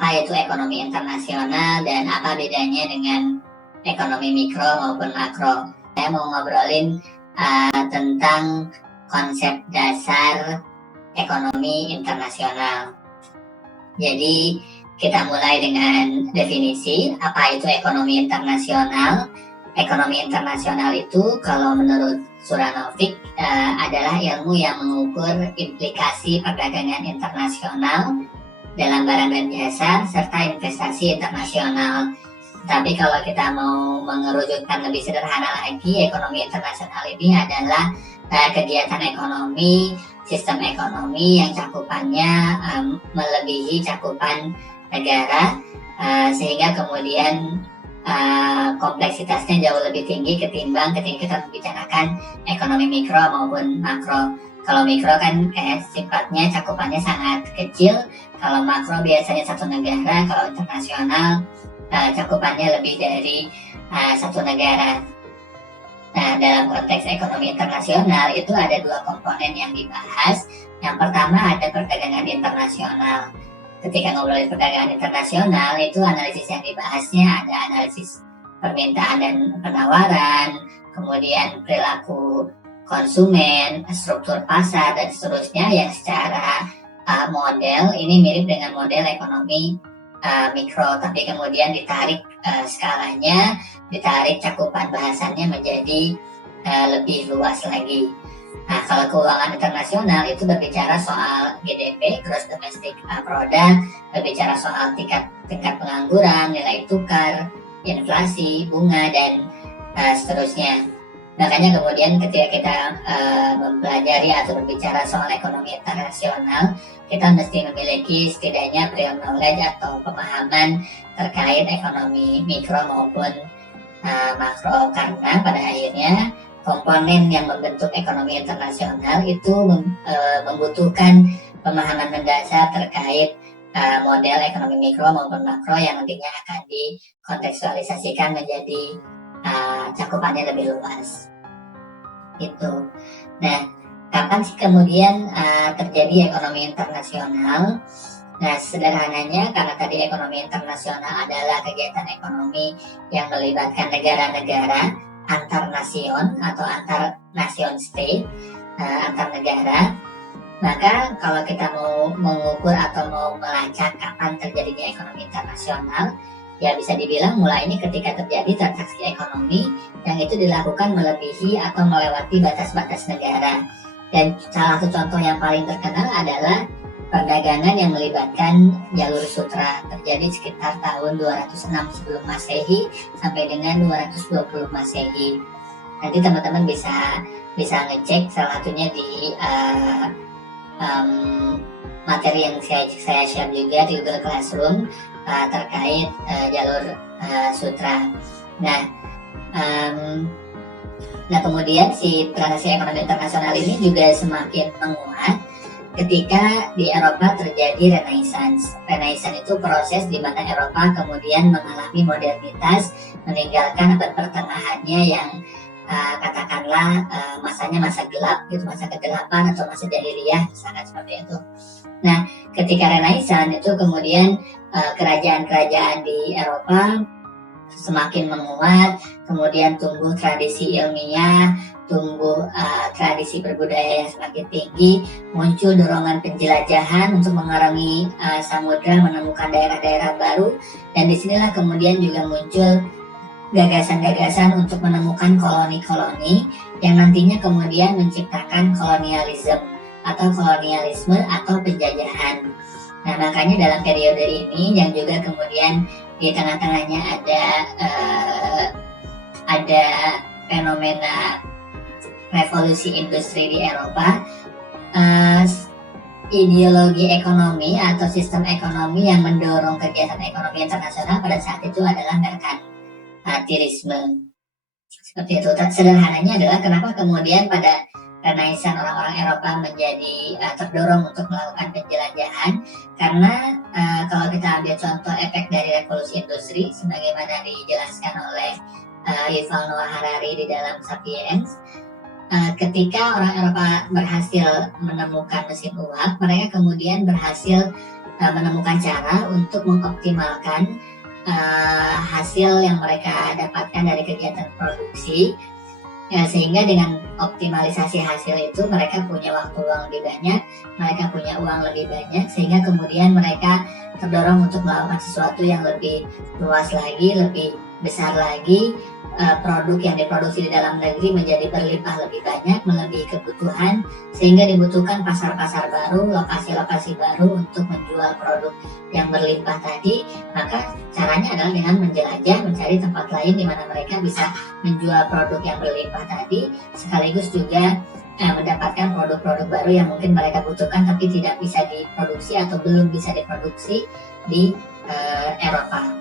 apa itu ekonomi internasional dan apa bedanya dengan ekonomi mikro maupun makro. Saya mau ngobrolin tentang konsep dasar ekonomi internasional. Jadi kita mulai dengan definisi apa itu ekonomi internasional. Ekonomi internasional itu kalau menurut Suranovic adalah ilmu yang mengukur implikasi perdagangan internasional dalam barang dan jasa serta investasi internasional. Tapi kalau kita mau mengerujutkan lebih sederhana lagi, ekonomi internasional ini adalah kegiatan ekonomi, sistem ekonomi yang cakupannya melebihi cakupan negara, sehingga kemudian kompleksitasnya jauh lebih tinggi ketimbang ketika kita membicarakan ekonomi mikro maupun makro. Kalau mikro kan kayak sifatnya cakupannya sangat kecil, kalau makro biasanya satu negara, kalau internasional cakupannya lebih dari satu negara. Nah, dalam konteks ekonomi internasional itu ada dua komponen yang dibahas. Yang pertama ada perdagangan internasional. Ketika ngobrolin perdagangan internasional, itu analisis yang dibahasnya ada analisis permintaan dan penawaran, kemudian perilaku konsumen, struktur pasar, dan seterusnya yang secara model ini mirip dengan model ekonomi mikro, tapi kemudian ditarik skalanya, ditarik cakupan bahasannya menjadi lebih luas lagi. Nah, kalau keuangan internasional itu berbicara soal GDP, Gross Domestic Product, berbicara soal tingkat pengangguran, nilai tukar, inflasi, bunga, dan seterusnya. Makanya kemudian ketika kita mempelajari atau berbicara soal ekonomi internasional, kita mesti memiliki setidaknya prior knowledge atau pemahaman terkait ekonomi mikro maupun makro, karena pada akhirnya komponen yang membentuk ekonomi internasional itu membutuhkan pemahaman mendasar terkait model ekonomi mikro maupun makro yang nantinya akan dikontekstualisasikan menjadi cakupannya lebih luas. Itu. Nah, kapan sih kemudian terjadi ekonomi internasional? Nah, sederhananya karena tadi ekonomi internasional adalah kegiatan ekonomi yang melibatkan negara-negara antar nasion atau antar nation state, antar negara. Maka kalau kita mau mengukur atau mau melacak kapan terjadinya ekonomi internasional, ya bisa dibilang mulai ini ketika terjadi transaksi ekonomi yang itu dilakukan melebihi atau melewati batas-batas negara. Dan salah satu contoh yang paling terkenal adalah perdagangan yang melibatkan jalur sutra, terjadi sekitar tahun 206 sebelum Masehi sampai dengan 220 Masehi. Nanti teman-teman bisa ngecek salah satunya di materi yang saya share juga di Google Classroom terkait jalur sutra. Nah, kemudian si transaksi ekonomi internasional ini juga semakin menguat ketika di Eropa terjadi Renaissance. Renaissance itu proses di mana Eropa kemudian mengalami modernitas, meninggalkan abad pertengahannya yang katakanlah masanya masa gelap, gitu, masa kegelapan atau masa jahiliyah, sangat seperti itu. Nah, ketika Renaissance itu kemudian kerajaan-kerajaan di Eropa semakin menguat, kemudian tumbuh tradisi ilmiah, tumbuh tradisi berbudaya yang semakin tinggi, muncul dorongan penjelajahan untuk mengarungi samudra, menemukan daerah-daerah baru, dan disinilah kemudian juga muncul gagasan-gagasan untuk menemukan koloni-koloni yang nantinya kemudian menciptakan kolonialisme atau penjajahan. Nah, makanya dalam periode ini yang juga kemudian di tengah-tengahnya ada fenomena revolusi industri di Eropa, ideologi ekonomi atau sistem ekonomi yang mendorong kegiatan ekonomi internasional pada saat itu adalah merkantilisme. Seperti itu. Sederhananya adalah kenapa kemudian pada Renaissance orang-orang Eropa menjadi terdorong untuk melakukan penjelajahan, karena kalau kita ambil contoh efek dari revolusi industri sebagaimana dijelaskan oleh Yuval Noah Harari di dalam Sapiens, ketika orang Eropa berhasil menemukan mesin uap, mereka kemudian berhasil menemukan cara untuk mengoptimalkan hasil yang mereka dapatkan dari kegiatan produksi. Sehingga dengan optimalisasi hasil itu mereka punya waktu luang lebih banyak, mereka punya uang lebih banyak, sehingga kemudian mereka terdorong untuk melakukan sesuatu yang lebih luas lagi, lebih besar lagi. Produk yang diproduksi di dalam negeri menjadi berlimpah lebih banyak, melebihi kebutuhan, sehingga dibutuhkan pasar-pasar baru, lokasi-lokasi baru untuk menjual produk yang berlimpah tadi. Maka caranya adalah dengan menjelajah, mencari tempat lain di mana mereka bisa menjual produk yang berlimpah tadi, sekaligus juga mendapatkan produk-produk baru yang mungkin mereka butuhkan tapi tidak bisa diproduksi atau belum bisa diproduksi di Eropa.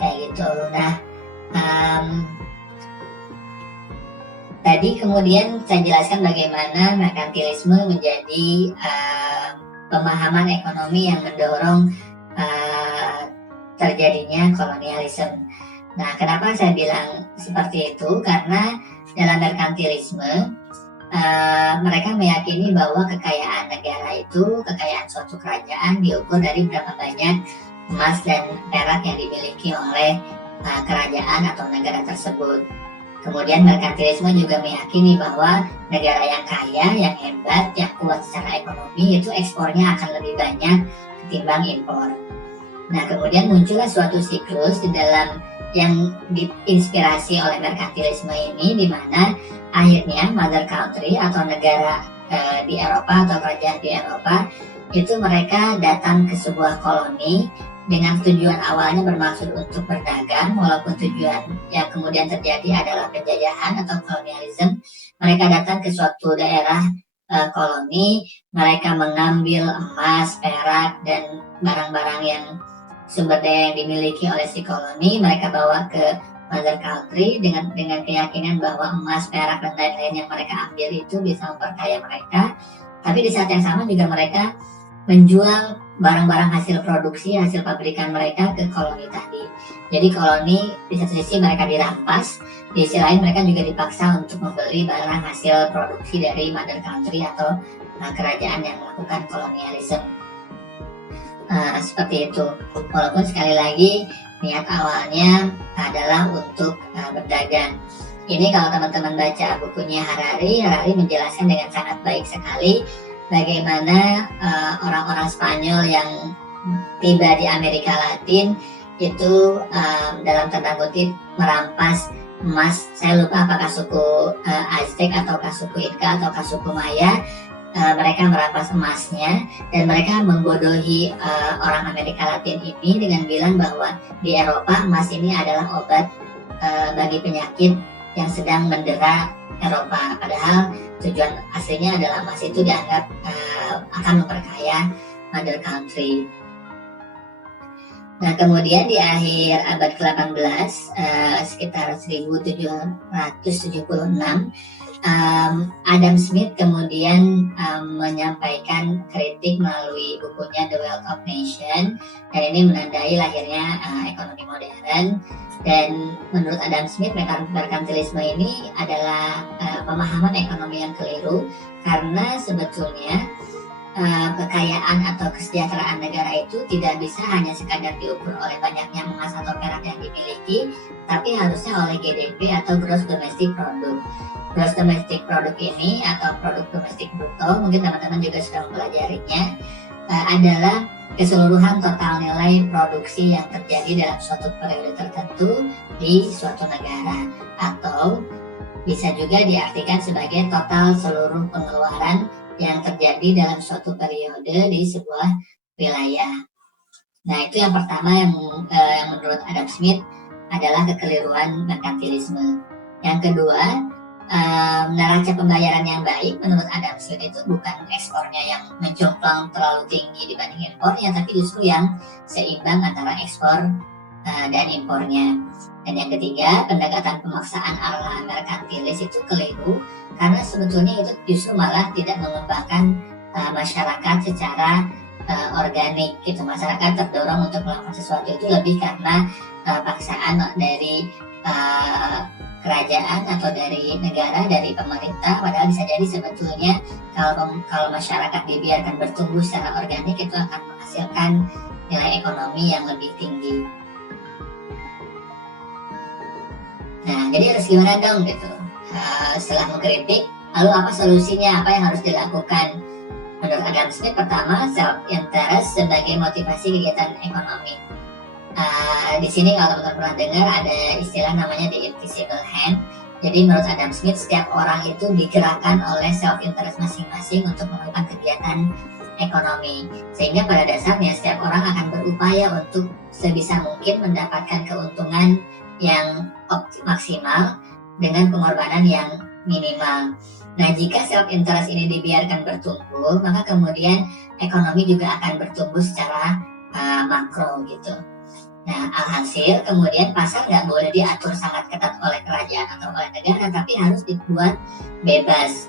Kayak gitu. Nah, tadi kemudian saya jelaskan bagaimana merkantilisme menjadi pemahaman ekonomi yang mendorong terjadinya kolonialisme. Nah, kenapa saya bilang seperti itu? Karena dalam merkantilisme mereka meyakini bahwa kekayaan negara itu, kekayaan suatu kerajaan diukur dari berapa banyak emas dan perak yang dimiliki oleh kerajaan atau negara tersebut. Kemudian merkantilisme juga meyakini bahwa negara yang kaya, yang hebat, yang kuat secara ekonomi itu ekspornya akan lebih banyak ketimbang impor. Nah, kemudian muncullah suatu siklus di dalam yang diinspirasi oleh merkantilisme ini, di mana akhirnya mother country atau negara di Eropa atau kerajaan di Eropa itu mereka datang ke sebuah koloni dengan tujuan awalnya bermaksud untuk berdagang, walaupun tujuan yang kemudian terjadi adalah penjajahan atau kolonialisme. Mereka datang ke suatu daerah koloni, mereka mengambil emas, perak, dan barang-barang yang sumber daya yang dimiliki oleh si koloni, mereka bawa ke mother country dengan keyakinan bahwa emas, perak, dan lain-lain yang mereka ambil itu bisa memperkaya mereka. Tapi di saat yang sama juga mereka menjual barang-barang hasil produksi, hasil pabrikan mereka ke koloni tadi. Jadi koloni di satu sisi mereka dirampas, di sisi lain mereka juga dipaksa untuk membeli barang hasil produksi dari mother country atau kerajaan yang melakukan kolonialisme. Seperti itu. Walaupun sekali lagi niat awalnya adalah untuk berdagang. Ini kalau teman-teman baca bukunya Harari menjelaskan dengan sangat baik sekali bagaimana orang-orang Spanyol yang tiba di Amerika Latin itu dalam tanda kutip merampas emas. Saya lupa apakah suku Aztec ataukah suku Inca ataukah suku Maya. Mereka merampas emasnya dan mereka membodohi orang Amerika Latin ini dengan bilang bahwa di Eropa emas ini adalah obat bagi penyakit yang sedang mendera Eropa. Padahal tujuan aslinya adalah emas itu dianggap akan memperkaya mother country. Nah, kemudian di akhir abad ke-18 sekitar 1776 Adam Smith kemudian menyampaikan kritik melalui bukunya The Wealth of Nations, dan ini menandai lahirnya ekonomi modern. Dan menurut Adam Smith, merkantilisme ini adalah pemahaman ekonomi yang keliru, karena sebetulnya kekayaan atau kesejahteraan negara itu tidak bisa hanya sekadar diukur oleh banyaknya emas atau perak yang dimiliki, tapi harusnya oleh GDP atau Gross Domestic Product. Gross Domestic Product ini atau produk domestik bruto, mungkin teman-teman juga sudah mempelajarinya, adalah keseluruhan total nilai produksi yang terjadi dalam suatu periode tertentu di suatu negara, atau bisa juga diartikan sebagai total seluruh pengeluaran yang terjadi dalam suatu periode di sebuah wilayah. Nah, itu yang pertama yang menurut Adam Smith adalah kekeliruan merkantilisme. Yang kedua, neraca pembayaran yang baik menurut Adam Smith itu bukan ekspornya yang menjomplang terlalu tinggi dibanding impornya, tapi justru yang seimbang antara ekspor dan impornya. Dan yang ketiga, pendekatan pemaksaan ala merkantilis itu keliru, karena sebetulnya itu justru malah tidak mengembangkan masyarakat secara organik gitu. Masyarakat terdorong untuk melakukan sesuatu itu lebih karena paksaan dari kerajaan atau dari negara, dari pemerintah. Padahal bisa jadi sebetulnya kalau masyarakat dibiarkan bertumbuh secara organik itu akan menghasilkan nilai ekonomi yang lebih tinggi. Nah, jadi harus gimana dong gitu? Setelah mengkritik, lalu apa solusinya? Apa yang harus dilakukan? Menurut Adam Smith, pertama, self-interest sebagai motivasi kegiatan ekonomi. Di sini kalau teman-teman pernah dengar ada istilah namanya the invisible hand. Jadi menurut Adam Smith, setiap orang itu digerakkan oleh self-interest masing-masing untuk melakukan kegiatan ekonomi. Sehingga pada dasarnya setiap orang akan berupaya untuk sebisa mungkin mendapatkan keuntungan yang maksimal dengan pengorbanan yang minimal. Nah, jika self-interest ini dibiarkan bertumbuh, maka kemudian ekonomi juga akan bertumbuh secara makro gitu. Nah, alhasil kemudian pasar nggak boleh diatur sangat ketat oleh kerajaan atau oleh negara, tapi harus dibuat bebas.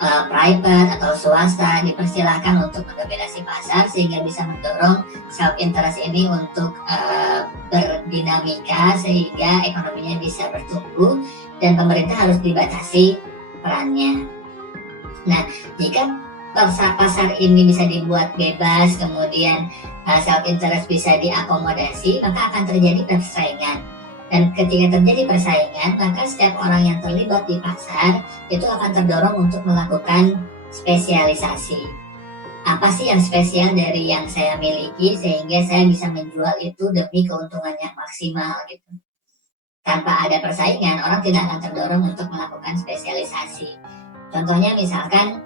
Private atau swasta dipersilahkan untuk mendominasi pasar sehingga bisa mendorong self-interest ini untuk berdinamika sehingga ekonominya bisa bertumbuh, dan pemerintah harus dibatasi perannya. Nah, jika pasar ini bisa dibuat bebas, kemudian self-interest bisa diakomodasi, maka akan terjadi persaingan. Dan ketika terjadi persaingan, maka setiap orang yang terlibat di pasar itu akan terdorong untuk melakukan spesialisasi. Apa sih yang spesial dari yang saya miliki sehingga saya bisa menjual itu demi keuntungan yang maksimal gitu. Tanpa ada persaingan, orang tidak akan terdorong untuk melakukan spesialisasi. Contohnya misalkan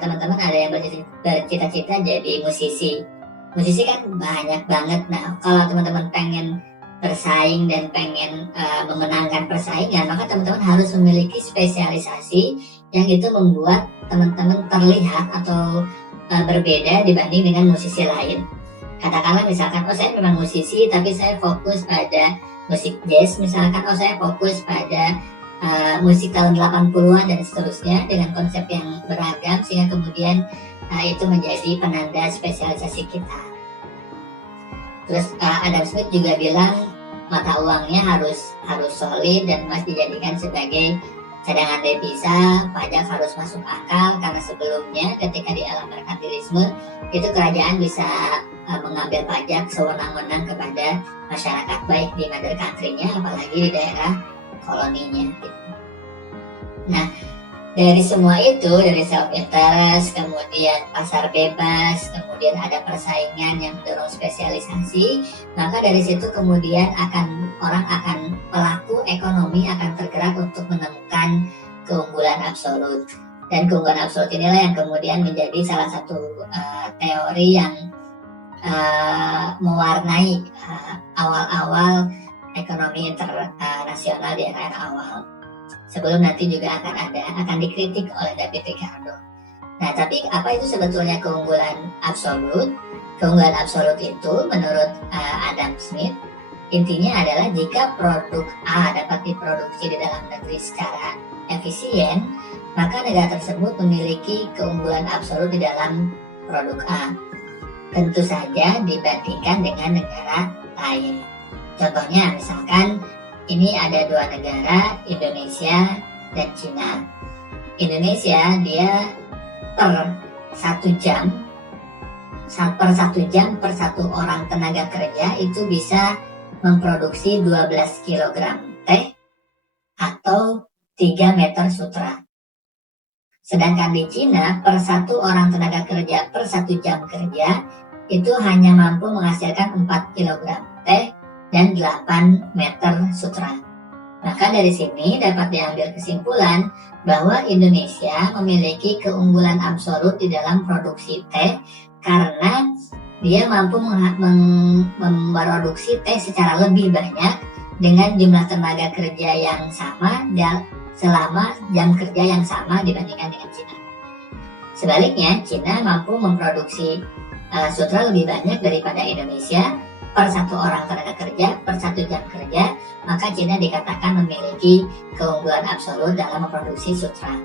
teman-teman ada yang bercita-cita jadi musisi. Musisi kan banyak banget. Nah, kalau teman-teman pengen bersaing dan pengen memenangkan persaingan, maka teman-teman harus memiliki spesialisasi yang itu membuat teman-teman terlihat atau berbeda dibanding dengan musisi lain. Katakanlah misalkan, saya memang musisi tapi saya fokus pada musik jazz, misalkan saya fokus pada musik tahun 80-an dan seterusnya dengan konsep yang beragam sehingga kemudian itu menjadi penanda spesialisasi kita. Terus Adam Smith juga bilang mata uangnya harus solid dan masih dijadikan sebagai cadangan devisa, pajak harus masuk akal karena sebelumnya ketika di era merkantilisme itu kerajaan bisa mengambil pajak sewenang-wenang kepada masyarakat baik di mother country-nya apalagi di daerah koloninya gitu. Nah, dari semua itu, dari self-interest, kemudian pasar bebas, kemudian ada persaingan yang mendorong spesialisasi, maka dari situ kemudian pelaku ekonomi akan tergerak untuk menemukan keunggulan absolut. Dan keunggulan absolut inilah yang kemudian menjadi salah satu teori yang mewarnai awal-awal ekonomi internasional di era awal. Sebelum nanti juga akan dikritik oleh David Ricardo. Nah, tapi apa itu sebetulnya keunggulan absolut? Keunggulan absolut itu menurut Adam Smith intinya adalah jika produk A dapat diproduksi di dalam negeri secara efisien, maka negara tersebut memiliki keunggulan absolut di dalam produk A. Tentu saja dibandingkan dengan negara lain. Contohnya misalkan ini ada dua negara, Indonesia dan Cina. Indonesia dia per satu jam per satu orang tenaga kerja itu bisa memproduksi 12 kg teh atau 3 meter sutra. Sedangkan di Cina per satu orang tenaga kerja per satu jam kerja itu hanya mampu menghasilkan 4 kg teh dan 8 meter sutra. Maka dari sini dapat diambil kesimpulan bahwa Indonesia memiliki keunggulan absolut di dalam produksi teh karena dia mampu memproduksi teh secara lebih banyak dengan jumlah tenaga kerja yang sama dan selama jam kerja yang sama dibandingkan dengan Cina. Sebaliknya, Cina mampu memproduksi sutra lebih banyak daripada Indonesia per satu orang tenaga kerja, per satu jam kerja, maka Cina dikatakan memiliki keunggulan absolut dalam memproduksi sutra.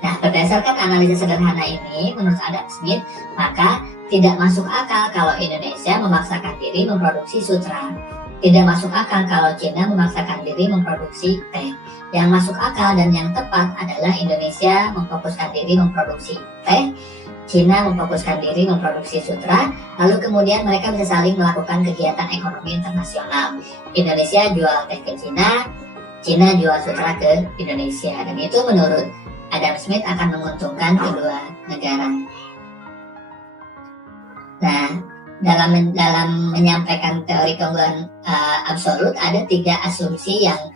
Nah, berdasarkan analisa sederhana ini, menurut Adam Smith, maka tidak masuk akal kalau Indonesia memaksakan diri memproduksi sutra. Tidak masuk akal kalau Cina memaksakan diri memproduksi teh. Yang masuk akal dan yang tepat adalah Indonesia memfokuskan diri memproduksi teh, Cina memfokuskan diri memproduksi sutra, lalu kemudian mereka bisa saling melakukan kegiatan ekonomi internasional. Indonesia jual teh ke Cina, Cina jual sutra ke Indonesia, dan itu menurut Adam Smith akan menguntungkan kedua negara. Nah, dalam menyampaikan teori keunggulan absolut ada 3 asumsi yang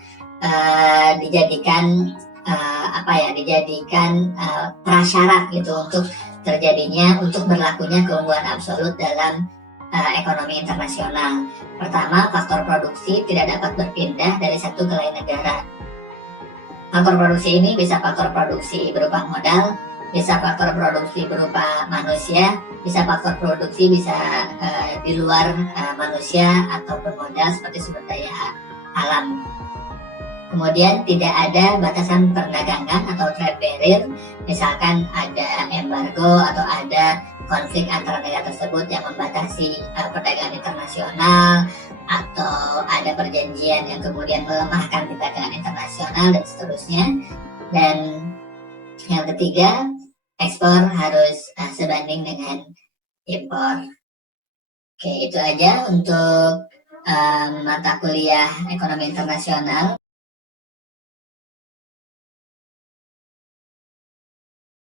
dijadikan prasyarat gitu untuk berlakunya keunggulan absolut dalam ekonomi internasional. Pertama, faktor produksi tidak dapat berpindah dari satu ke lain negara. Faktor produksi ini bisa faktor produksi berupa modal, bisa faktor produksi berupa manusia, bisa faktor produksi bisa di luar manusia ataupun modal seperti sumber daya alam. Kemudian tidak ada batasan perdagangan atau trade barrier, misalkan ada embargo atau ada konflik antara negara tersebut yang membatasi perdagangan internasional, atau ada perjanjian yang kemudian melemahkan perdagangan internasional dan seterusnya. Dan yang ketiga, ekspor harus sebanding dengan impor. Oke, itu aja untuk mata kuliah ekonomi internasional.